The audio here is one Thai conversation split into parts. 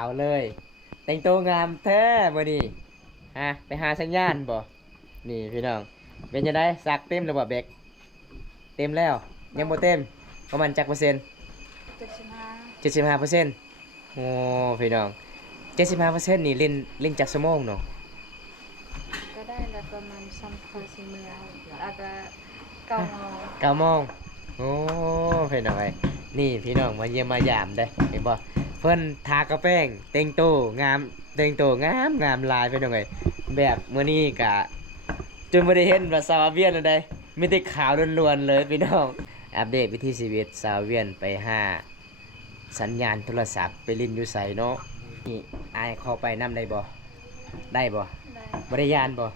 าวเลยแต่งตัวงามแท้มื้อนี้ไปหาสัญญาณบ่นี่พี่น้องเป็นจังได๋ซักเต็มแล้วบ่เบกเต็มแล้วยังบ่เต็มประมาณจักเปอร์เซ็นต์75%โอ้พี่น้อง75%นี่เล่นจักชั่วโมงเนาะก็ได้ละประมาณ3-4มื้ออาจจะ9 โมง9 โมงโอ้พี่น้องเอ้ยนี่พี่น้องมาเยี่ยมมายามเด้เห็นบ่เพิ่นทากระแป้งแต่งตัวงามแต่งตัวงามหลายพี่น้องเอ้ยแบบมื้อนี้ก็จนบ่ได้เห็นว่าสาวเวียนอันใดมีแต่ขาวล้วนๆเลยพี่น้องอัปเดตวิถีชีวิตสาวเวียนไปหาสัญญาณโทรศัพท์ไปลิ้นอยู่ไสเนาะนี่อายเข้าไปนำได้บ่ได้บ่ได้บ่ได้ยานบ่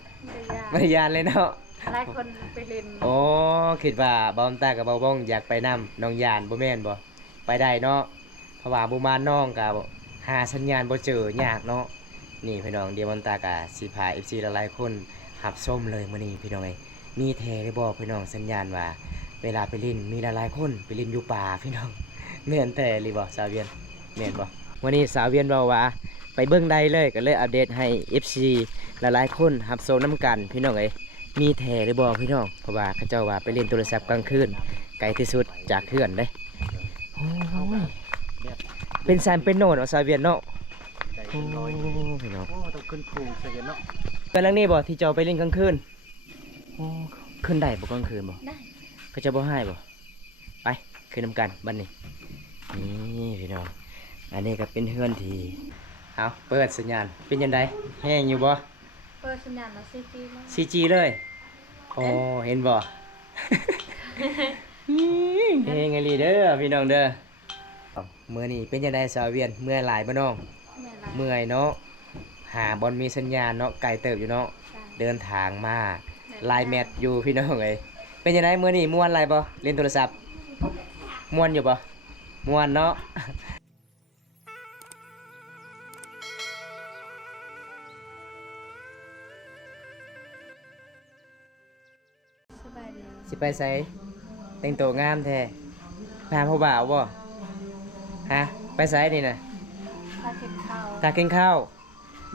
ไม่ได้ยากบ่ได้ยานเลยเนาะหลายคนไปเล่นโอ้คิดว่าเบาตากับเบาบ้องอยากไปนำน้องยานบ่แม่นบ่ไปได้เนาะเพราะว่าบ่มาน้องก็หาสัญญาณบ่เจอยากเนาะนี่พี่น้องเดี๋ยวเบาตาก็สิพา FC หลายๆคนรับชมเลยมื้อนี้พี่น้องเอ้ยมีแท้ได้บ่พี่น้องสัญญาณว่าเวลาไปเล่นมีหลายๆคนไปเล่นอยู่ป่าพี่น้องแม่นแท้หรือบ่สาวเวียนแม่นบ่วันนี้สาวเวียนเว้าว่าไปเบิ่งใดเลยก็เลยอัปเดตให้ FC หลายๆคนรับชมนํกันพี่น้องเอ้ยมีแท้หรือบ่พี่น้องเพราะว่าเขาเจ้าว่าไปเล่นโทรศัพท์กลางคืนไกลที่สุดจากเขื่อนเด้โอ้ยเป็นแซมเป็นโนนเอาซาเวียนเนาะโอ้พี่น้องโอ้ต้องขึ้นภูใส่กันเนาะเป็นหลังนี้บ่ที่เจ้าไปเล่นกลางคืนโอ้ขึ้นได้บ่กลางคืนบ่ได้เขาจะบ่ให้บ่ไปขึ้นนำกันบัดนี้นี่พี่น้องอันนี้ก็เป็นเฮือนที่เอาเปิดสัญญาณเป็นยังไงแห้งอยู่บ่เปิดสัญญาณแล้ว 4G มั้ง 4G เลยโอ้เห็นบ่ เฮ้ยไงลีเด้อพี่น้องเด้อเมื่อนี้เป็นยังไงสาวเวียนเมื่อหลายบ่น้องเมื่อยเนาะหาบอลมีสัญญาณเนาะไกลเติบอยู่เนาะเดินทางมาลายแมทอยู่พี่น้องเอ้ยเป็นยังไงเมื่อนี้ม่วนหลายบ่เล่นโทรศัพท์ม่วนอยู่บ่ม่วนเนาะสบายดีสิไปไสแต่งตัวงามแท้พาผู้บ่าวบ่ฮะไปไสนี่น่ะถ้ากินข้าว ตากินข้าว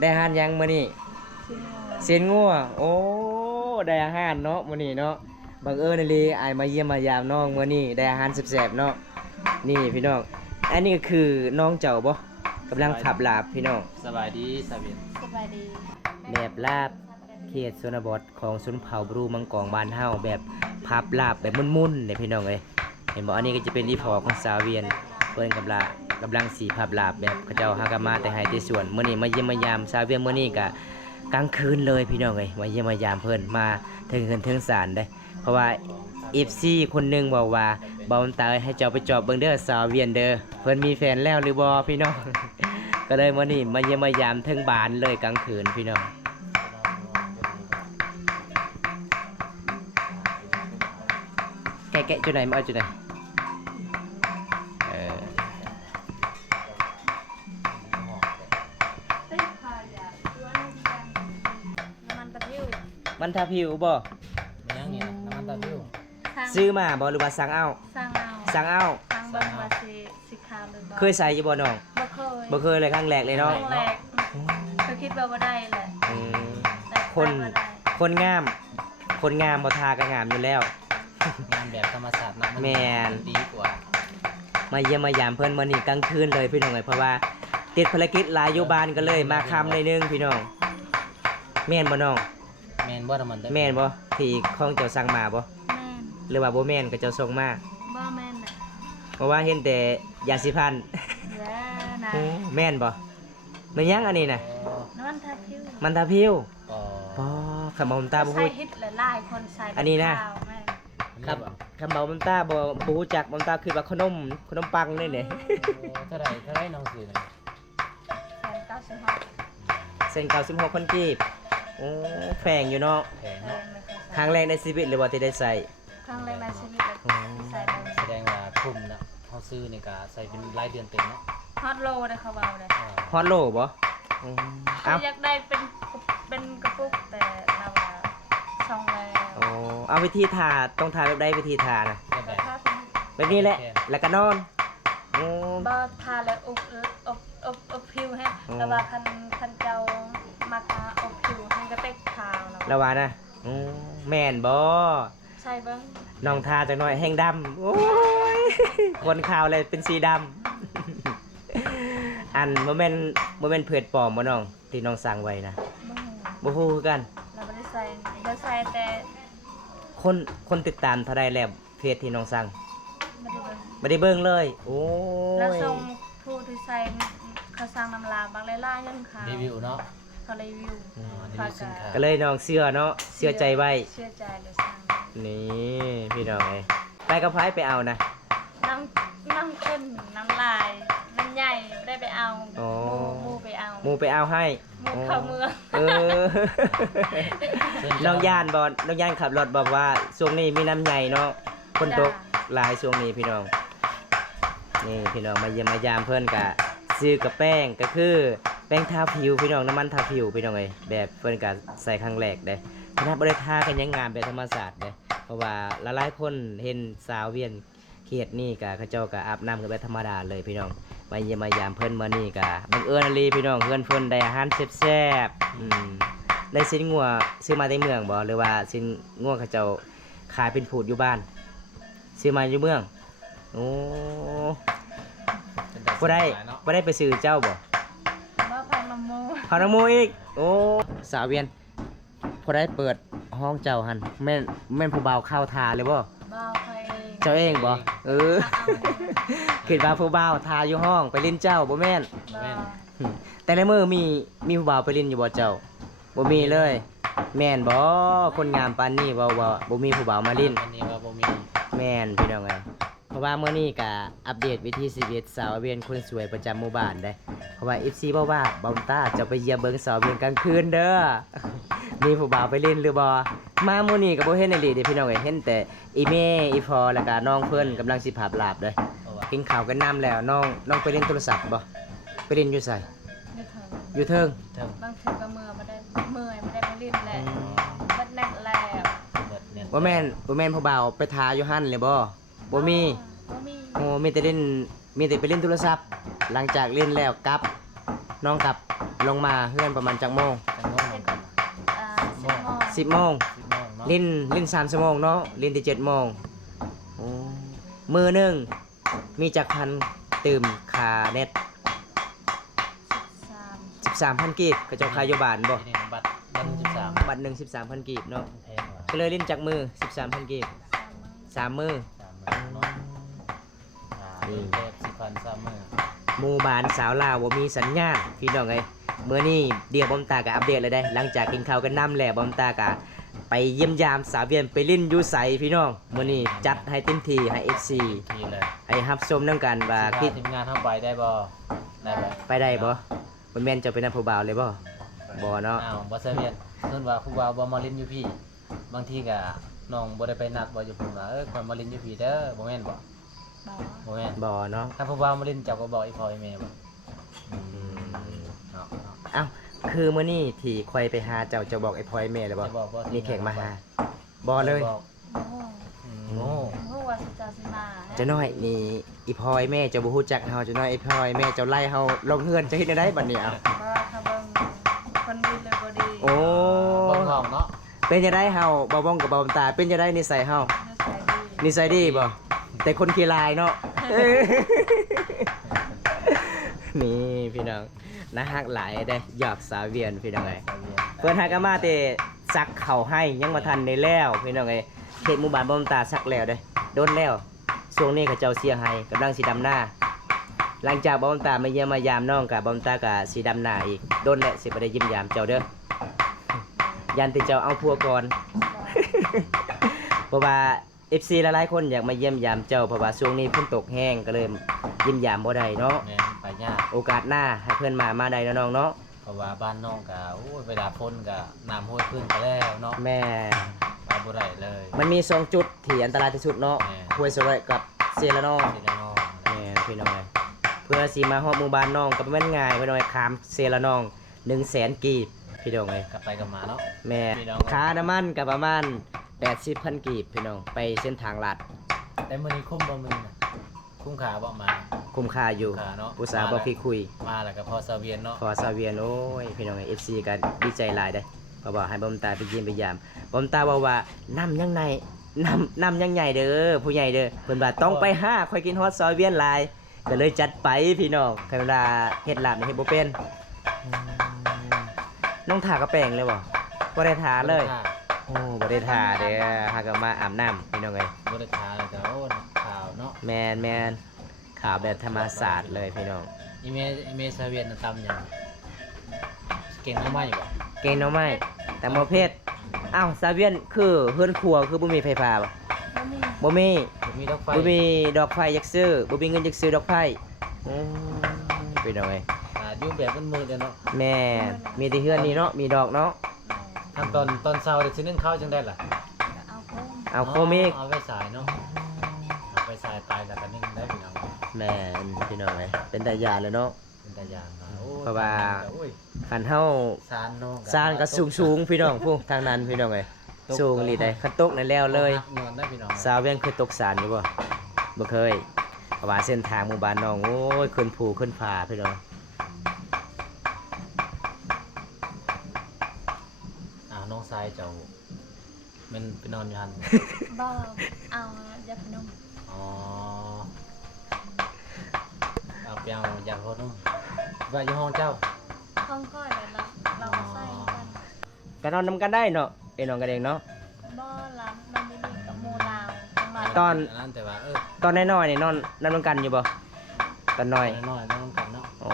ได้อาหารยังมื้อนี้เสียนงัวโอ้ได้อาหารเนาะมื้อนี้เนาะบังเอิญอีหลีอายมาเยี่ยมมายามน้องมื้อนี้ได้อาหารแซ่บๆเนาะนี่พี่น้องอันนี้ก็คือน้องเจ้าบ่กำลังขับลาบพี่น้อง สบายดีสบาย สบายดี แบบลาบเขตชนบทของชนเผ่าบรูมังกรบ้านเฮาแบบพับลาบแบบมุ่นๆเนี่ยพี่น้องเอ้ยเห็นบ่อันนี้ก็จะเป็นอีพอของสาวเวียนเพิ่นกำลังสีพับลาบแบบเขาเจ้าหากนมาแต่ให้ที่สวนมื้อนี้มาเยี่ยมมายามสาวเวียนมื้อนี้ก็กลางคืนเลยพี่น้องเอ้ยมาเยี่ยมมายามเพิ่นมาถึงเงินถึงศาลได้เพราะว่า FC คนหนึงบอกว่าบ่าวตาให้เจ้าไปจอบเบิ่งเด้อสาวเวียนเด้อเพิ่นมีแฟนแล้วหรือบ่พี่น้อง ก็เลยมื้อนี้มาเยี่ยมมายามถึงบ้านเลยกลางคืนพี่น้องแกะจุดไหนมาเอาจุดไหนน้ำมันตะพิว มันทาผิวบ่ มันยังเนี่ยน้ำมันตาพิ้ว ซื้อมาบ่หรือว่าสั่งเอา สร้างเอา สั่งเอา ทางเบิ่งว่าสิขาวหรือบ่ เคยใส่อยู่บ่น้อง บ่เคย บ่เคยเลยครั้งแรกเลยเนาะ ครั้งแรกก็คิดว่าบ่ได้แหละ อืม แต่ คน บ่ได้ คนงามบ่ทาก็งามอยู่แล้ว งานแบบธรรมศาสตร์นะ แม่น ดีกว่า มาเยี่ยมมายามเพิ่นมื้อนี้กลางคืนเลยพี่น้องเอ้ยเพราะว่าติดภารกิจหลายอยู่บ้านก็เลยมาค่ำหน่อยนึงพี่น้องแม่นบ่น้อง แมนบ่น้ำมัน แม่นบ่ที่ของเจ้าสั่งมาบ่ แม่น หรือว่าบ่แม่นก็เจ้าส่งมา บ่แม่นน่ะ เพราะว่าเห็นแต่ยาสีฟัน แล้วนะ โอ้แม่นบ่แม่นยังอันนี้น่ะ น้ำมันตะพิว มันทาผิว อ๋อ บ่คำบอกตาบ่ ใส่ ฮู้ ฮิตหลายๆคนใส่ อันนี้นะ ข้าวแม่น ครับคำบอกตาบ่ฮู้จักตาคือว่าขนมปังนี่แหละ เท่าไรน้องซื้อเลย 196 เส้น96คนกีบโอ้แพงอยู่เนาะ แพงเนาะ ครั้งแรกในชีวิตเลยว่าที่ได้ใส่ ครั้งแรกในชีวิตเลยใส่เลย แสดงว่าคุ้มนะเขาซื้อนี่ก็ใส่เป็นรายเดือนเต็มเนาะ ฮอตโลเลยเขาเบาเลย ฮอตโลบ่เอ้า เขาอยากได้เป็นกระปุกแต่เราว่าช่องแล้ว โอ้เอาวิธีทาต้องทาแบบใดวิธีทานะ ก็แบบ ถ้าเป็น แบบนี้แหละแล้วก็นอนโอ้ บอทาแล้วอบผิวให้ แต่ว่าคันเจ้ามาทาอบผิวให้ก็เต็กขาวแล้ว ละว่านะแม่นบ่ ใช่เบิ่ง น้องทาจักหน่อยแห้งดำโอ้ยคนขาวเลยเป็นสีดำอันบ่แม่นเผือดปลอมบ่น้องที่น้องสั่งไว้นะ บ่ฮู้บ่ฮู้คือกัน เราบ่ได้ใส่เราใส่แต่ คนติดตามเท่าใดแล้วเพจที่น้องสั่ง บ่ได้เบิ่ง บ่ได้เบิ่งเลย โอ้ แล้ว ย ส่งผู้ที่ใส่เขาสั่งน้ำลาบางหลายๆยันขาว รีวิวเนาะ เขารีวิว รีวิวสินค้า ก็เลยน้องเชื่อเนาะเชื่อใจไว้ เชื่อใจเลยสั่ง นี่พี่น้องเอ้ยไปกับไผไปเอานะ น้ำข้นน้ำลายน้ำใหญ่ไม่ได้ไปเอา อ๋อ หมูไปเอา หมูไปเอาให้ หมูเข้าเมือง เออ น้องย่านบ่น้องย่านขับรถบอกว่าช่วงนี้มีน้ำใหญ่เนาะคนตกหลายช่วงนี้พี่น้องนี่พี่น้องมาเยี่ยมมายามเพื่อนกะซื้อกับแป้งก็คือแป้งทาผิวพี่น้องน้ำมันทาผิวพี่น้องเอ้ยแบบเพื่อนกะใส่ครั้งแรกเด้คณะบริทากันยังงามแบบธรรมศาสตร์เด้เพราะว่าหลายๆคนเห็นสาวเวียนเขตนี่กะเขาเจ้ากะอาบน้ำกันแบบธรรมดาเลยพี่น้องมาเยี่ยมมายามเพื่อนมานี่กะบังเอิญอลีพี่น้องเพื่อนได้อาหารแซ่บๆได้ชิ้นงัวซื้อมาในเมืองบ่หรือว่าชิ้นงัวเขาเจ้าขายเป็นผูดอยู่บ้านซื้อมาอยู่เมืองโอ้บ่ได้ไปซื้อเจ้าบ่ ว่าพันมะม่วง พาน้ำมูอีกโอ้สาวเวียนพอได้เปิดห้องเจ้าหันแม่นผู้บ่าวเข้าทาเลยบ่ บ้าใครเอง เจ้าเองบ่เออ คิดว่าผู้บ่าวทาอยู่ห้องไปเล่นเจ้าบ่แม่น บ้า แต่ในมือมีผู้บ่าวไปเล่นอยู่บ่เจ้าบ่มีเลย แม่นบ่คนงามปานนี้บ่มีผู้บ่าวมาเล่น วันนี้ว่าบ่มี แม่นพี่น้องไงเพราะว่าเมื่อนี้ก็อัปเดตวิธีชีวิตสาวเวียนคนสวยประจำหมู่บ้านได้เพราะว่า FC บอกว่าบอมต้าจะไปเยี่ยมเบิ่งสาวเวียนกลางคืนเด้อ มีผู้บ่าวไปเล่นหรือบ่มามื้อนี้ก็บ่เห็นอีหลีเด้พี่น้องเอ้ยเห็นแต่อีแม่อีพอแล้วก็น้องเพิ่นกำลังสิภาพลาบเด้อ เพราะว่า กินข้าวกันน้ำแล้วน้องไปเล่นโทรศัพท์บ่ไปเล่นอยู่ไส ไม่ถึง อยู่เทิง เทิง บางทีก็เมื่อยไม่ได้ไปรีบแหละบัดแน่นแล้ว เบิดเน้น บ่แม่นผู้บ่าวไปทาอยู่หั่นเลยบ่บ่มี บ่มี โอ้มีแต่ไปเล่นโทรศัพท์ หลังจากเล่นแล้วกลับ น้องกลับลงมาเฮือนประมาณจักโมง กันงงเหมือนกัน 10 โมง 10 โมง 10 โมงเนาะ เล่น3ชั่วโมงเนาะเล่นที่7โมงโอ้มือหนึงมีจักพันตื่มค่าเน็ต 13 13,000กีบก็เจ้าค่าอยู่บ้านบ่ ที่นี่บัตร13 บัตรหนึง13,000กีบเนาะ แพงกว่า ก็เลยเล่นจักมือ13,000กีบ3มือ 3 มื้อเนาะเล่นแบบ10,000 3 มื้อ หมู่บ้านสาวลาวบ่มีสัญญาณพี่น้องเอ้ยมื้อนี้เดี๋ยวบอมตาก็อัปเดตเลยได้หลังจากกินข้าวกันน้ำแล้วบอมตาก็ไปเยี่ยมยามสาวเวียนไปเล่นอยู่ไสพี่น้องมื้อนี้จัดให้เต็มที่ให้ FC ทีเลย ให้รับชมนํกันว่า คิ คิ ด ด ทีมงานเฮาไปได้บ่ได้บ่ ไปได้บ่บ่แม่นเจะเป็นนักผู้บ่าวเลยบ่บ่เนาะ อ้าวบ่เสียเวียนเพิ่นว่าผู้บ่าวบ่มาเล่นอยู่พี่ บางทีก็น้องบ่ได้ไปนัดบ่อยู่เพิ่นว่าข่อยมาเล่นอยู่พี่เด้อบ่แม่นบ่ บ่ บ่แม่น บ่เนาะ ถ้าผู้บ่าวมาเล่นเจ้าก็บอกอีพ่ออีแม่บ่เนาะ เอ้าคือมื้อนี้ที่ข่อยไปหาเจ้าบอกไอ้พ่อยแม่เลยบ่ จะบอกว่า นี่แขกมาหาบ่เลย บอก โอ้ โง่ ฮู้ว่าสิจาสิมา เจ้าน้อยนี่อีพ่อยแม่เจ้าบ่ฮู้จักเฮาเจ้าน้อยไอ้พ่อยแม่เจ้าไล่เฮาลงเฮือนจะเฮ็ดได้บัดนี้เอ้า บ่ถ้าเบิ่งคนดีเลยบ่ดี โอ้ บ่ห้องเนาะ เป็นจะได้เฮาบ่บ้องกับบ่ตาเป็นจะได้นิสัยเฮา นิสัยดี นิสัยดีบ่แต่คนขี้ลายเนาะ นี่พี่น้องน่าฮักหลายได้หยอกสาวเวียนพี่น้องเอ้ยเพิ่นหากนมาแต่ซักเข่าให้ยังบ่ทันได้แล้วพี่น้องเอ้ยเขตหมู่บ้านบ่ตาซักแล้วเด้โดนแล้วช่วงนี้เขาเจ้าเสียให้กำลังสิดำหน้า หลังจากบ่ตามาเยี่ยมมายามน้องกับบ่ตาก็สิดำหน้าอีกโดนแล้วสิบ่ได้ยิ้มยามเจ้าเด้อยันที่เจ้าเอาพัวก่อน เพราะว่า FC หลายๆคนอยากมาเยี่ยมยามเจ้าเพราะว่าช่วงนี้ฝนตกแห้งก็เลยเยี่ยมยามบ่ได้เนาะ แม่นไปยาก โอกาสหน้าให้เพื่อนมาได้แล้วน้องเนาะ เพราะว่าบ้านน้องก็โอ้ยเวลาฝนก็น้ำห้วยขึ้นไปแล้วเนาะ แม่ ไปบ่ได้เลย มันมี2จุดที่อันตรายที่สุดเนาะ แม่ ห้วยสระกับเซละนอง ที่น้อง แม่พี่น้องเอ้ยเพื่อสิมาฮอดหมู่บ้านน้องก็บ่แม่นง่ายพี่น้องเอ้ยข้ามเซละนอง 100,000 กีบพี่น้องเอ้ย กลับไปกลับมาเนาะ แม่ พี่น้อง ค่าน้ำมันก็ประมาณ 80,000 กีบพี่น้องไปเส้นทางลัด แต่มื้อนี้คุ้มบ่มื้อน่ะ คุ้มค่าบ่มา คุ้มค่าอยู่ คุ้มค่าเนาะ อุตส่าห์บ่คุย มาแล้วก็พอซาเวียนเนาะ พอซาเวียนโอ้ยพี่น้อง FC ก็ดีใจหลายได้เพราะว่าให้บอมตาไปเยี่ยมไปยามบอมตาบอกว่าน้ำยังไงน้ำยังใหญ่เด้อผู้ใหญ่เด้อเพิ่นว่าต้องไปหาค่อยกินฮอตซาเวียนหลายก็เลยจัดไปพี่น้องคันเวลาเฮ็ดลาบนี่เฮ็ดบ่เป็นน้องทากระแป้งเลยบ่บ่ได้ทาเลยโอ้บ่ได้ทาเด้อหาก็มาอาบน้ำพี่น้องเอ้ย บ่ได้ทาแล้วก็โอ้ข่าวเนาะ แมนข่าวแบบธรรมศาสตร์เลยพี่น้อง อีเมซาเวียนน่ะตำหยังเก่งเอาไม้บ่ เก่งเนาะไหมแต่บ่เพชรอ้าวซาเวียนคือเฮือนครัวคือบ่มีไฟฟ้าบ่ บ่มี บ่มี มีดอกไฟ บ่มีดอกไฟยักซื้อบ่มีเงินยักซื้อดอกไฟพี่น้องเอ้ย อยู่แบบมืดๆเด้อเนาะ แม่มีแต่เฮือนนี่เนาะมีดอกเนาะ ขั้นตอนเช้าได้สินึ่งข้าวจังได้ล่ะ เอาโค้ง เอาโคมอีก เอาไว้สายเนาะเอาไปสายตายแล้วก็นึ่งได้พี่น้อง แม่นพี่น้องเอ้ยเป็นตายานแล้วเนาะ เป็นตาอย่างนะโอ้ เพราะว่า โอ้ย คันเฮา สารเนาะ สร้างก็สูงๆพี่น้องผู้ทางนั้นพี่น้องเอ้ยสูงนี่ได้คันตกนั่นแล้วเลย นอนได้พี่น้อง สาวเวียงเคยตกสารอยู่บ่บ่เคยเพราะว่าเส้นทางหมู่บ้านน้องโอ้ยขึ้นภูขึ้นผาพี่น้อง น้องชายเจ้ามันไปนอนอยู่หั่น บ่เอายาพนม อ๋อเอาไปเอายาพนมว่าอยู่ห้องเจ้า ห้องค่อยเลยเราใส่กัน ก็นอนนำกันได้เนาะไอ้น้องกันเองเนาะ บ่รับมันมีดีกับโมลาวจังหวัด ตอน นั้นแต่ว่าตอนน้อยๆนี่นอนนำกันอยู่บ่ตอนน้อย น้อยๆน้องกันเนาะ โอ้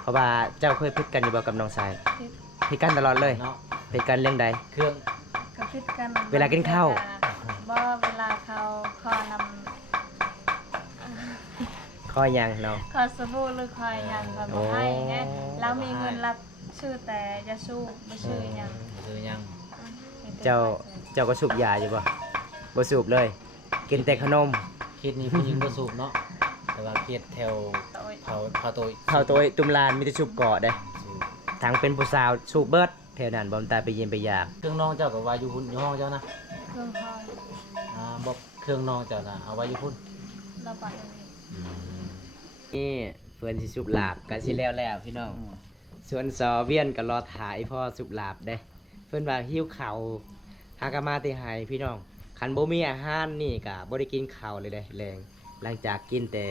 เพราะว่าเจ้าเคยพิดกันอยู่บ่กับน้องชาย พิษ พิดกันตลอดเลย เนาะ พิดกันเรื่องใด เครื่อง ก็พิษกัน เวลากินข้าว บ่เวลาเขาขอนำ คอยยังเนาะ ขอสบู่หรือคอยหยังก็บ่ให้ไงเรามีเงินรับชื่อแต่ยาสูบบ่ชื่อหยัง คือยัง เจ้าก็สูบยาอยู่บ่บ่สูบเลย กินแต่ขนม คิดนี่ผู้หญิงบ่สูบเนาะแต่ว่าคิดแถว โอ้ย เผาตัว เข้าตัวตุมลานมีแต่สูบเกาะเด้ สูบ ทั้งเป็นผู้สาวสูบเบิดแถวนั้นบ่ตาไปเยี่ยมไปยาม เครื่องน้องเจ้าก็ว่าอยู่หุ่นอยู่ห้องเจ้านะ เครื่องคอย บ่เครื่องน้องเจ้าน่ะเอาไว้อยู่พุ่น เราปัดอันนี้ นี่เพิ่นสิสูบลาบก็สิแล้วพี่น้อง ส่วนซอเวียนก็รอถ่ายพ่อสุบลาบเด้ เพิ่นว่าหิวข้าวหากะมาแต่ให้พี่น้องคันบ่มีอาหารนี่ก็บ่ได้กินข้าวเลยเด้แรงหลังจากกินแต่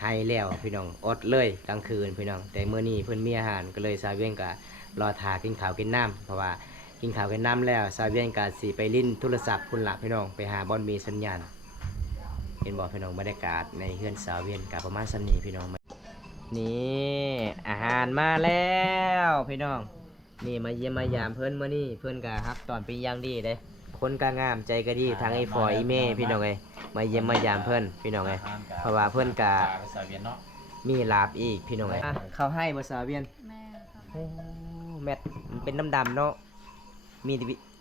ให้แล้วพี่น้องอดเลยกลางคืนพี่น้องแต่มื้อนี้เพิ่นมีอาหารก็เลยซาเวียนก็รอถ่ากินข้าวกินน้ำเพราะว่ากินข้าวกินน้ำแล้วซาเวียนก็สิไปลิ้นโทรศัพท์พุ่นละพี่น้องไปหาบ่อนมีสัญญาณเห็นบ่พี่น้องบรรยากาศในเฮือนซาเวียนก็ประมาณส่ำนี้พี่น้อง นี่อาหารมาแล้วพี่น้องนี่มาเยี่ยมมายามเพื่อนเมื่อนี่เพื่อนกะฮักตอนเป็นอย่างดีเด้คนกะงามใจก็ดีทางไอ้ฝอยอีเม่พี่น้องเอ้ยมาเยี่ยมมายามเพื่อนพี่น้องเอ้ยเพราะว่าเพื่อนกะ ภาษาเวียนเนาะ มีลาบอีกพี่น้องเอ้ยเขาให้ภาษาเวียน แม่ครับ โอ้แมทมันเป็นดำๆเนาะ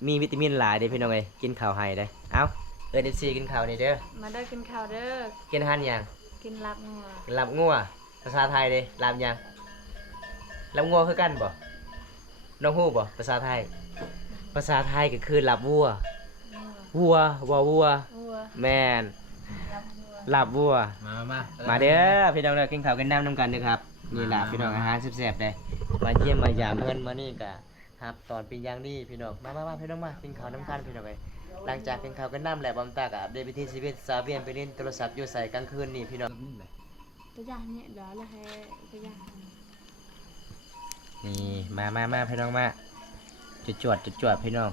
มีวิตามินหลายเด้พี่น้องเอ้ยกินข้าวให้เด้เอาเอิ้น FC กินข้าวนี่เด้อ มาเด้อกินข้าวเด้อ กินอาหารหยัง กินลาบงัว กินลาบงัวภาษาไทยเด้ลาบหยังลาบงัวคือกันบ่น้องฮู้บ่ภาษาไทย ภาษาไทยก็คือลาบวัว งัว วัว วัว แม่น ลาบงัว ลาบวัว มา มาเด้อพี่น้องเด้อกินข้าวกินน้ำนำกันเด้อครับนี่ล่ะพี่น้องอาหารแซ่บๆเด้มาเยี่ยมมายามเพิ่นมานี่ก็ครับตอนเป็นอย่างดีพี่น้องมาพี่น้องมากินข้าวน้ำกันพี่น้องเอ้ยหลังจากกินข้าวกันน้ำแล้วบอมตาก็อัปเดตวิถีชีวิตสาวเวียนไปเล่นโทรศัพท์อยู่ใส่กลางคืนนี่พี่น้อง ตัวอย่างเนี่ยเดี๋ยวเราให้ตัวอย่าง นี่มาพี่น้องมาจวดพี่น้อง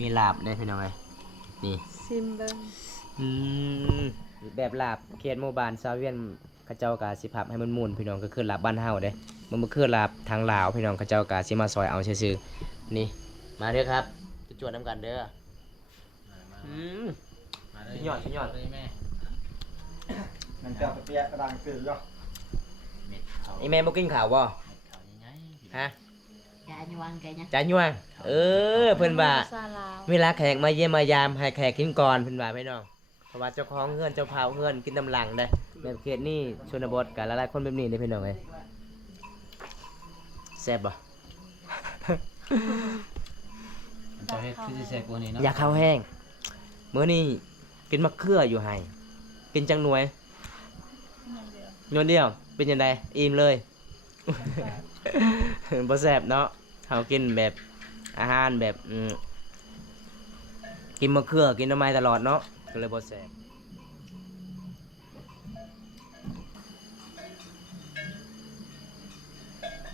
มีลาบได้พี่น้องเอ้ยนี่ ซิมเบิ้ง แบบลาบเขตหมู่บ้านซาเวียนเขาเจ้ากาสิพับให้มันมุนพี่น้องก็คือลาบบ้านเฮาเด้มันบ่คือลาบทางลาวพี่น้องเขาเจ้ากาสิมาซอยเอาซื่อๆนี่มาเด้อครับจวดน้ำกันเด้อสุดยอดเลยแม่ มันจะเปียกระดังเกลือ เม็ดเขา ไอ้แม่บ่กินข้าวบ่ เขายังไง ฮะ Dạ như ăn kìa nha. จ่าย่วงเพิ่นว่า ซาลาว เวลาแขกมาเยี่ยมมายามให้แขกกินก่อนเพิ่นว่าพี่น้องเพราะว่าเจ้าของเฮือนเจ้าพาวเฮือนกินน้ำหลังเด้แบบเขตนี่ชนบทกันหลายๆคนแบบนี้เด้พี่น้องเอ้ยแซ่บบ่ เจ้าเฮ็ดคือสิแซ่บกว่านี้เนาะ อยากข้าวแห้งมื้อนี้กินมะเขืออยู่ให้ กินจังหน่วย อย่างเดียว หน่วยเดียวเป็นยังไงอิ่มเลย บ่แซ่บเนาะเฮากินแบบอาหารแบบกินมะเขือกินหน่อไม้ตลอดเนาะก็เลยบ่แซ่บ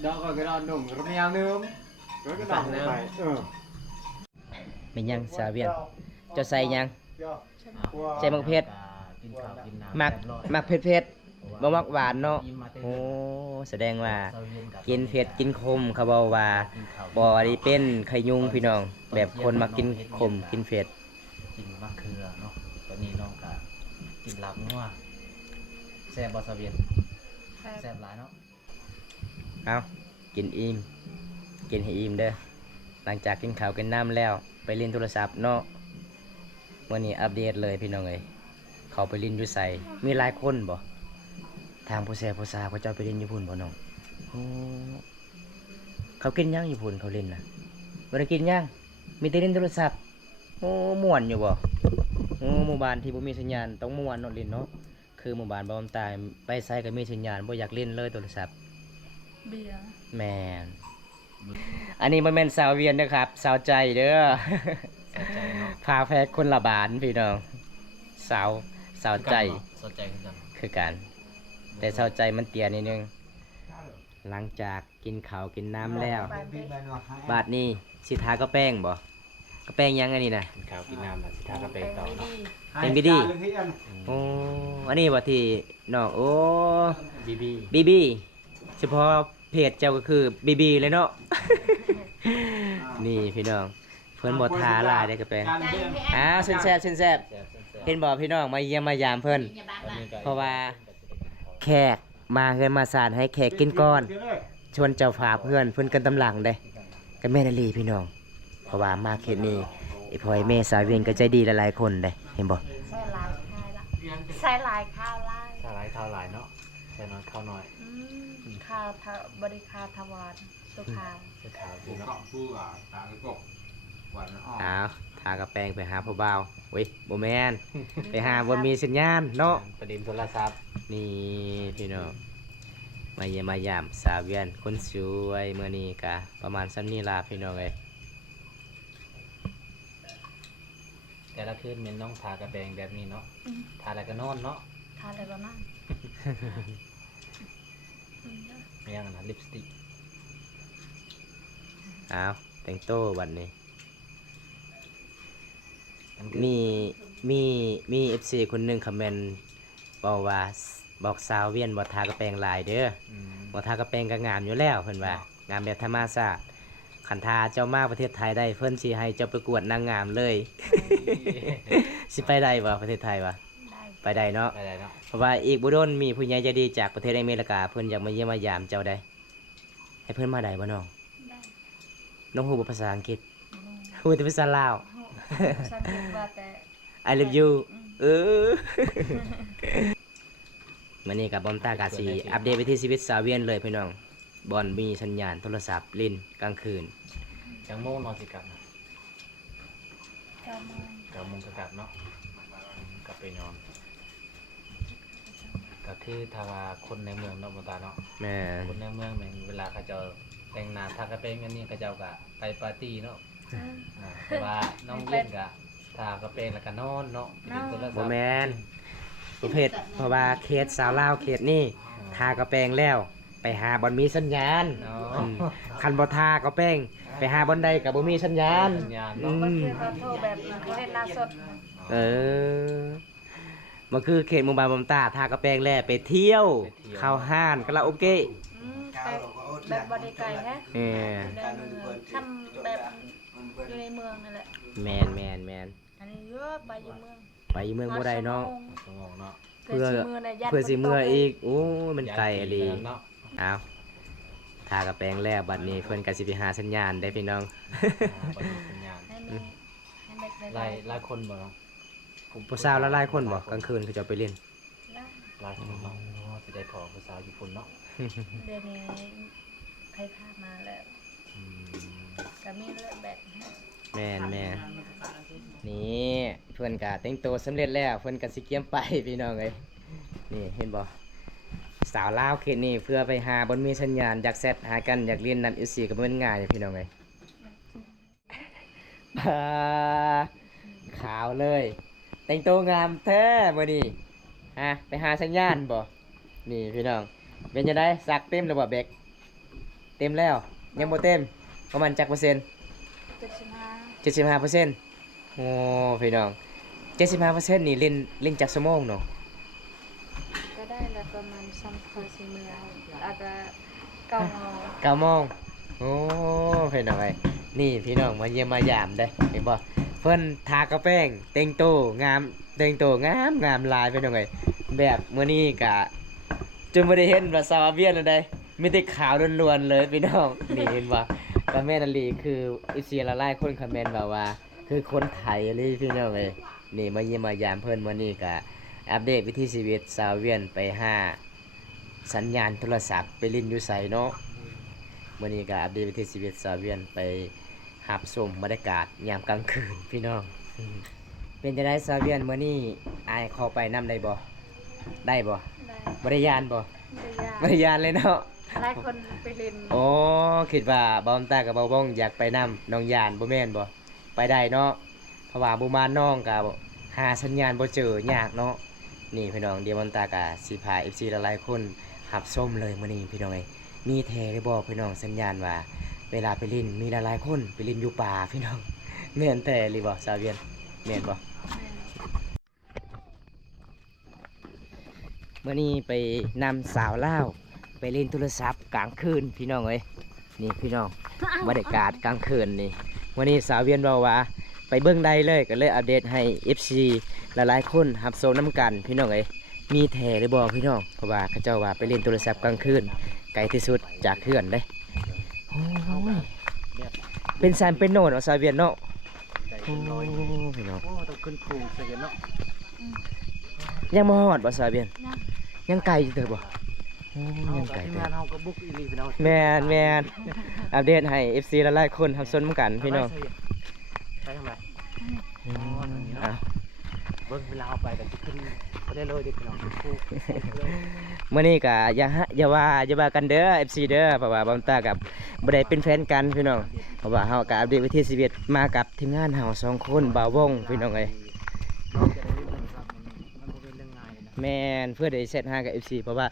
đó còn cái đòn đủng nó mèo nướng với cái đòn này phải เป็นหยังสาเวียนเจะใส่หยัง ใจมักเผ็ด กินข้าวกินน้ำ มัก เรียบร้อย มักเผ็ดๆบ่มักหวานเนาะ อิ่มมาเต็ม โอ้แสดงว่า เซาเวียกับ กินเผ็ดกินขมเขาบอกว่า กินข้าว บ่ได้เป็นไขยุงพี่น้อง แบบคนมากินขมกินเผ็ด กินมะเขือเนาะตอนนี้น้องก็กินลาบงัวแซ่บบ่เซาเวียน แซ่บ แซ่บหลายเนาะ เอากินอิ่มกินให้อิ่มเด้อหลังจากกินข้าวกินน้ำแล้วไปเล่นโทรศัพท์เนาะวันนี้อัปเดตเลยพี่น้องเอ้ยเขาไปเล่นอยู่ไสมีหลายคนบ่ทางผู้แซ่ผู้สาวเขาเจ้าไปเล่นอยู่พุ่นบ่น้องโอ้เขากินหยังอยู่พุ่นเขาเล่นน่ะบ่ได้กินหยังมีแต่เล่นโทรศัพท์โอ้ม่วนอยู่บ่โอ้หมู่บ้านที่บ่มีสัญญาณต้องม่วนเนาะเล่นเนาะคือหมู่บ้านบ่อมตายไปไสก็มีสัญญาณบ่อยากเล่นเลยโทรศัพท์ เบียร์ แมนอันนี้มันเป็นสาวเวียนนะครับ สาวใจเด้อ สนใจเนาะ พาแพกคนละบานพี่น้อง สาวสาวใจ สนใจคือกัน คือกัน แต่สาวใจมันเตี้ยนิดนึง หลังจากกินข้าวกินน้ำแล้ว บาดนี้สิทาก็แป้งบ่ก็แป้งยังอันนี้นะ กินข้าวกินน้ำน่ะสิทากระเป เป็น ต่อ ไม่ เนาะ ดี เป็นบิดี้ โอ้อันนี้ว่าที่น้องโอ้ บีบี บีบีเฉพาะเพจเจ้าก็คือบีบีเลยเนาะ นี่พี่น้อง เพิ่นบ่ทาหลายได้ก็แปลงอ้าวเส้นแซ่บเส้นแซ่บ แซ่บๆๆ เห็นบ่พี่น้องมาเยี่ยมมายามเพิ่น อย่าบ้า ตอน บ้า นี้ก็ เพราะว่าแขกมาเฮือนมาสานให้แขกกินก่อน ชวนเจ้าฝาเพื่อนเพิ่นกันตำหลังเด้ก็แม่นอีหลีพี่น้อง เพราะว่ามาเขตนี้ไอ้พ่อยแม่สาวเวียนก็ใจดีหลายๆคนเด้เห็นบ่ ใส่ลายข้าวละใส่ลายข้าวลาย ถ้าหลายข้าวหลายเนาะใส่น้อยข้าวน้อย ข้าวทะบริคาทวารสุขาว ใส่ข้าวกินเนาะ อ้าวทากระแปรงไปหาพ่อบ่าวเว้ยบ่แม่นไปหาบ่มีสัญญาณเนาะ ประเด็นโทรศัพท์ นี่พี่น้องมาเยี่ยมมายามสาวเวียนคนสวยเมื่อนี้กะประมาณซ้ำนี้ล่ะพี่น้องเอ้ย แต่ละคืนแม่นน้องทากระแปรงแบบนี้เนาะทาแล้วก็นอนเนาะ ทานอะไรบ้างนั่ง ไม่ยังนะลิปสติก อ้าวแต่งโตวบัดนี้ มันคือ มี FC คนหนึงคอมเมนต์บอกว่าบอกสาวเวียนบ่ทากระแปรงลายเด้อ อืม บ่ทากระแปรงก็งามอยู่แล้วเพิ่นว่า งามแบบธรรมชาติคันทาเจ้ามาประเทศไทยได้เพิ่นสิให้เจ้าประกวดนางงามเลย สิไปได้บ่ประเทศไทยวะ ได้ ไปได้เนาะ ได้ๆเนาะ เพราะว่าอีกบ่โดนมีผู้ใหญ่ใจดีจากประเทศอเมริกาเพิ่นอยากมาเยี่ยมมายามเจ้าได้ ให้เพิ่นมาได้บ่น้อง ได้ น้องฮู้บ่ภาษาอังกฤษฮู้แต่ภาษาลาว ฉันคิดว่าแต่ I love you เออ มื้อนี้กับบอมตากาสีอัปเดตวิถีชีวิตสาวเวียนเลยพี่น้องบอนมีสัญญาณโทรศัพท์ลิ้นกลางคืน จังโมงนอนสิกลับนะ เจ้ามา 9 โมงก็กลับเนาะกลับไปนอนก็คือถ้าว่าคนในเมืองเนาะบ่ตาเนาะ แม่ คนในเมืองแม่งเวลาเขาเจะแต่งหน้าทากระเปงอันนี้เขาเจ้าก็ไปปาร์ตี้เนาะแต่ว่าน้องเล่นก็ทากระเปงแล้วก็นอนเนาะไปเล่นโทรศัพ บ่ ท์ แม่นประเภทเพราะว่าเขตสาวลาวเขตนี้ทากระแปรงแล้ว ไปหาบอนมีสัญญาณ เนาะ อืมคันบ่ทากระแปรงไปหาบอนใดก็บ่มีสัญญาณ สัญญาณ อื เนาะ ก็ ม คือเขาโทรแบบเขาเล่นหน้าสด เออมันคือเขตหมู่บ้านบอมตาทากระแปรงแล้วไปเที่ยวเข้าห้านคาราโอเกะ แต่แบบบริการฮะ เออ ในเมืองทำแบบอยู่ในเมืองนั่นแหละ แมน อันนี้เยอะไปอยู่เมือง ไปอยู่เมืองบ่ได้เนาะ สมองเนาะ เพื่อ สิมือในญาติ เพื่อสิเมื่ออีกโอ้มันไกลอะลี เนาะ เอาทากระแปรงแล้วบัดนี้เพิ่นก็สิไปหาสัญญาณได้พี่น้อง ปฏิสัญญาณ ให้มีให้เด็กใน ไล่ไล่คนบ่เนาะ ผู้สาวละหลายคนบ่กลางคืนเขาจะไปเล่น นะ ไล่คนเนาะสิได้พอผู้สาวญี่ปุ่นเนาะ เดือนนี้ใครพามาแล้ว อืม ก็มีเลือดแบบฮะ แม่นนี่เพื่อนกะแต่งตัวสำเร็จแล้วเพื่อนกะสิเกียมไปพี่น้องเอ้ยนี่เห็นบ่สาวลาวเขตนี่เพื่อไปหาบนมีสัญญาณอยากแซดหากันอยากเรียนนัดอีสี่ก็บ่แม่นง่ายพี่น้องเอ้ย ขาวเลย แต่งตัวงามแท้มื้อนี้ฮะไปหาสัญญาณบ่นี่พี่น้องเป็นจังได๋สักเต็มแล้วบ่เบกเต็มแล้วยังบ่เต็มประมาณจักเปอร์เซ็นต์ 75%โอ้พี่น้อง 75%นี่เล่นจักชั่วโมงเนาะ ก็ได้ละประมาณ3-4มื้อแล้วก็9 โมง 9 โมงโอ้พี่น้องเอ้ยนี่พี่น้องมาเยี่ยมมายามได้เห็นบ่เพิ่นทากระแป้งแต่งตัวงามแต่งตัวงามหลายพี่น้องเอ้ยแบบมื้อนี้ก็จนบ่ได้เห็นว่าสาวเวียนอันใดมีแต่ขาวล้วนๆเลยพี่น้องนี่เห็นบ่ก็แม่นอลีคืออีเสียละลายคนคอมเมนต์ว่าคือคนไทยเลยพี่น้องเอ้ยนี่มาเยี่ยมมายามเพิ่นมื้อนี้ก็อัปเดตวิถีชีวิตสาวเวียนไปหาสัญญาณโทรศัพท์ไปลิ้นอยู่ไสเนาะมื้อนี้ก็อัปเดตวิถีชีวิตสาวเวียนไปหับชมบรรยากาศยามกลางคืนพี่น้องเป็นจังได๋สาวเวียนมื้อนี้อายเข้าไปนำได้บ่ได้บ่ ได้ บ่ได้ยานบ่ ได้ยาก บ่ได้ยานเลยเนาะ หลายคนไปเล่น โอ้คิดว่าบ่าวตากับบ่าวบ้องอยากไปนำน้องยานบ่แม่นบ่ไปได้เนาะเพราะว่าบ่มาน้องก็หาสัญญาณบ่เจอยากเนาะนี่พี่น้องเดี๋ยวบ่าวตาก็สิพา FC หลายๆคนหับชมเลยมื้อนี้พี่น้องเอ้ยมีแท้หรือบ่พี่น้องสัญญาณว่าเวลาไปเล่นมีหลายๆคนไปเล่นอยู่ป่าพี่น้องแม่นแท้หรือบ่สาวเวียนแม่นบ่มื้อนี้ไปนำสาวลาวไปเล่นโทรศัพท์กลางคืนพี่น้องเอ้ยนี่พี่น้องบรรยากาศกลางคืนนี่วันนี้สาวเวียนบอกว่าไปเบิ่งใดเลยก็เลยอัปเดตให้ FC หลายๆคนรับชมน้ำกันพี่น้องเอ้ยมีแท้หรือบ่พี่น้องเพราะว่าเขาเจ้าว่าไปเล่นโทรศัพท์กลางคืนไกลที่สุดจากเขื่อนเลยโอ้ยเป็นสารเป็นโนนเอาสาวเวียนเนาะ ใจ โอ้ เป็นร้อย พี่น้อง โอ้ต้องขึ้นภูเสียเนาะ ยังมาฮอดบ่สาวเวียน ยัง ยังไกลอยู่เด้อบ่โอ้ เอา ยัง กับ ไกล ที่ เด้ งา อน เฮาก็บุกอีหลีพี่น้อง แม่นอัปเดตให้ FC หลายๆคนรับชมน้ำกันพี่น้อง ไปทำไม อืมอ่ะ เบิ่งเวลาเอาไปก็จะขึ้นบ่ได้เลยเด็กพี่น้องขึ้นภู มื้อนี้ก็อย่าว่ากันเด้อ FC เด้อเพราะว่าบอมตากับบ่ได้เป็นแฟนกันพี่น้องเพราะว่าเฮาก็อัปเดตวิถีชีวิตมากับทีมงานเฮาสองคนบ่าววงพี่น้องเอ้ย เราจะได้เล่นโทรศัพท์มันบ่เป็นเรื่องง่ายนะ แม่นเพื่อได้เซตหากับ FC เพราะว่า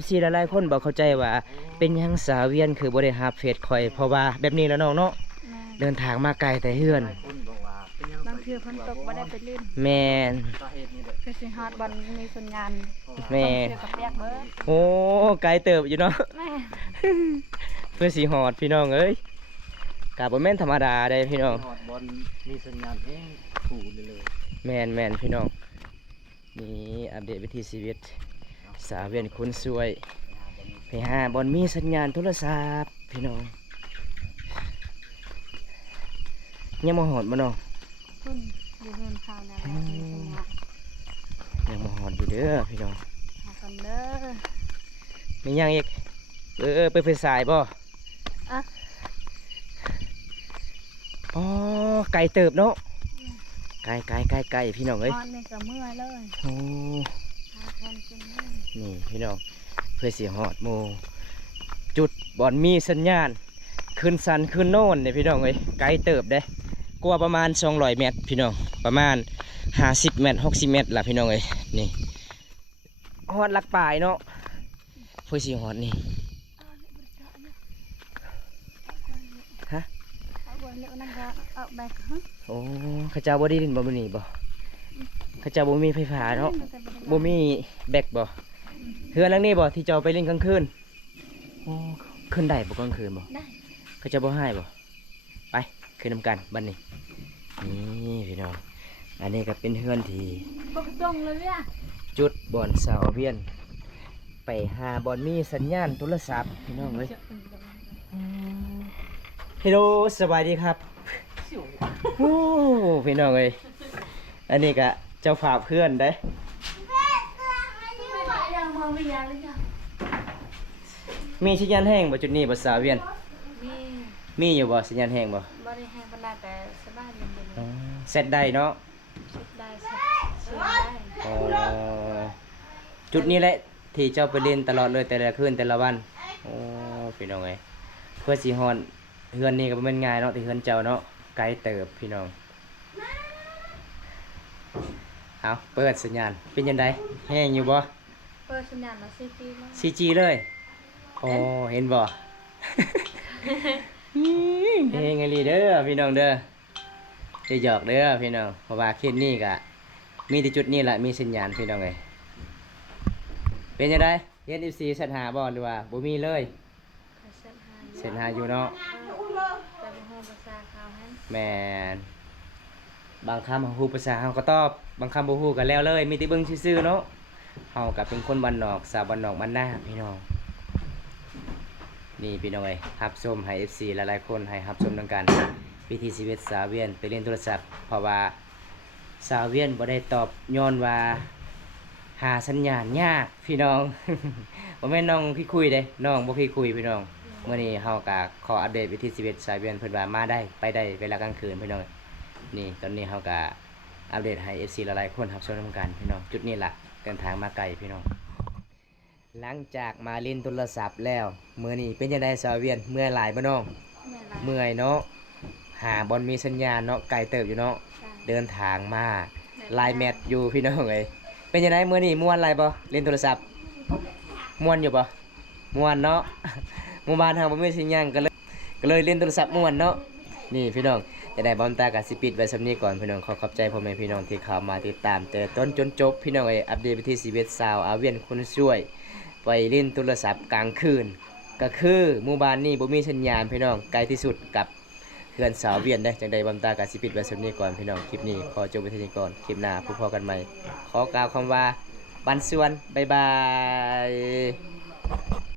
FC หลายๆคนบ่เข้าใจว่าเป็นหยังสาวเวียนคือบ่ได้รับเฟซข่อยเพราะว่าแบบนี้แล้วน้องเนาะ แม่ เดินทางมาไกลแต่เฮือน หลายคนบอกว่าเป็นยัง บางเทื่อเพิ่นตกบ่ได้ไปเล่น แม่น สาเหตุนี่แหละ คือสิฮอดบอลมีสัญญาณ แม่ บางเทื่อก็เปียกเบิด โอ้ไกลเติบอยู่เนาะ แม่ เพื่อสิฮอดพี่น้องเอ้ยก็บ่แม่นธรรมดาเด้พี่น้อง หอดบอลมีสัญญาณเองถูเลย แมนพี่น้องนี่อัปเดตวิถีชีวิตสาวเวียนคนสวยไปหาบอลมีสัญญาณโทรศัพท์พี่น้องยังมาหอดบ่น้อง เพิ่นอยู่เฮือนข้าวนั่นแหละมีสัญญาณ ยังมาหอดอยู่เด้อพี่น้อง หากันเด้อ มียังอีกไปไฟสายบ่ อ่ะ อ๋อไก่เติบเนาะไก่พี่น้องเอ้ย ฮอดนี่ก็เมื่อยเลย โอ้ หาคนกินเมื่อย นี่พี่น้องเพื่อสิหอดโมจุดบอลมีสัญญาณขึ้นสันขึ้นโน่นเนี่ยพี่น้องเอ้ยไกลเติบเด้กว่าประมาณ200 เมตรพี่น้องประมาณ50 เมตร60 เมตรล่ะพี่น้องเอ้ยนี่ฮอดลักป่ายเนาะเพื่อสิหอดนี่ฮะ เอาไว้แล้วนั่นก็เอาแบกฮะ โอ้เข้าเจ้าบ่ได้ดินบ่มื้อนี้บ่เข้าเจ้าบ่มีไฟฟ้าเนาะบ่มีแบกบ่เฮือนหลังนี้บ่ที่เจ้าไปเล่นกลางคืนโอ้ขึ้นได้บ่กลางคืนบ่ ได้ เขาจะบ่ให้บ่ไปขึ้นนำกันบัดนี้นี่พี่น้องอันนี้ก็เป็นเฮือนที่ บ่ตรงเลยอ่ะ จุดบ่อนสาวเวียน ไปหาบ่อนมีสัญญาณโทรศัพท์พี่น้องเอ้ยฮัลโหลสบายดีครับโอ้พี่น้องเอ้ยอันนี้ก็เจ้าฝากเพื่อนได้มีสัญญาณแห้งบ่จุดนี้บ่สาวเวียน มี มีอยู่บ่สัญญาณแห้งบ่ บริ ได้ให้บรรดาแต่สบายดีเดี๋ยวนี้ เสร็จได้เนาะ เช็ดได้เช็ดได้ อ๋อจุดนี้แหละที่เจ้าไปเล่นตลอดเลยแต่ละคืนแต่ละวันโอ้พี่น้องเอ้ยเพื่อสิฮอดเฮือนนี่ก็บ่แม่นง่ายเนาะที่เฮือนเจ้าเนาะไกลเติบพี่น้องเอาเปิดสัญญาณเป็นจังไดแห้งอยู่บ่ เปิดสัญญาณมา4 ปีแล้ว CG เลยโอ้เห็นบ่ เฮงไงลีเด้อพี่น้องเด้อจะหยอกเด้อพี่น้องเพราะว่าเคสนี้ก็มีแต่จุดนี้แหละมีสัญญาณพี่น้องเอ้ยเป็นจังไดเฮ็ด FC เซตหาบ่หรือว่าบ่มีเลย ก็เช็ดหา เซตหาอยู่เนาะ แต่บ่ฮู้ภาษาเขาให้ แม่นบางคำเฮาฮู้ภาษาเฮาก็ตอบบางคำบ่ฮู้ก็แล้วเลยมีแต่เบิ่งซื่อๆเนาะเฮาก็เป็นคนบ้านนอกสาวบ้านนอกบ้านนาพี่น้องนี่พี่น้องเอ้ยรับชมให้ FC หลายๆคนให้รับชมนํกันวิธีชีวิตสาวเวียนไปเล่นโทรศัพท์เพราะว่าสาวเวียนบ่ได้ตอบย้อนว่าหาสัญญาณยากพี่น้อง บ่แม่นน้องพี่คุยเด้น้องบ่พี่คุยพี่น้องมื้อนี้เฮาก็ขออัปเดตวิธีชีวิตสาวเวียนเพิ่นว่ามาได้ไปได้เวลากลางคืนพี่น้องนี่ตอนนี้เฮาก็อัปเดตให้ FC หลายๆคนรับชมนํกันพี่น้องจุดนี้ล่ะเดินทางมาไกลพี่น้องหลังจากมาเล่นโทรศัพท์แล้วมื้อนี้เป็นจังไดสาวเวียนเมื่อยหลายบ่น้อง แม่หลาย เมื่อยเนาะหาบอลมีสัญญาณเนาะไกลเติบอยู่เนาะ จ้ะ เดินทางมาลายแมทอยู่พี่น้องเอ้ยเป็นยังไงมื้อนี้ม่วนหลายบ่เล่นโทรศัพท์ม่วนอยู่บ่ม่วนเนาะ หมู่บ้านเฮาบ่มีสัญญาณก็เลยเล่นโทรศัพท์ม่วนเนาะนี่พี่น้องจะได้บอมตากับสิปิดไว้สำนี้ก่อนพี่น้องขอบใจพ่อแม่พี่น้องที่เข้ามาติดตามแต่ต้นจนจบพี่น้องเอ้ยอัปเดตวิธีชีวิตสาวอาเวียนคนช่วยไปเล่นโทรศัพท์กลางคืนก็คือหมู่บ้านนี้บ่มีสัญญาณพี่น้องไกลที่สุดกับเขื่อนสาวเวียนได้จังใดบำตากับสิปิดไว้สำนี้ก่อนพี่น้องคลิปนี้ขอจบไว้เท่านี้ก่อนคลิปหน้าพบกันใหม่ขอกล่าวคำว่าบันส่วนบ๊ายบาย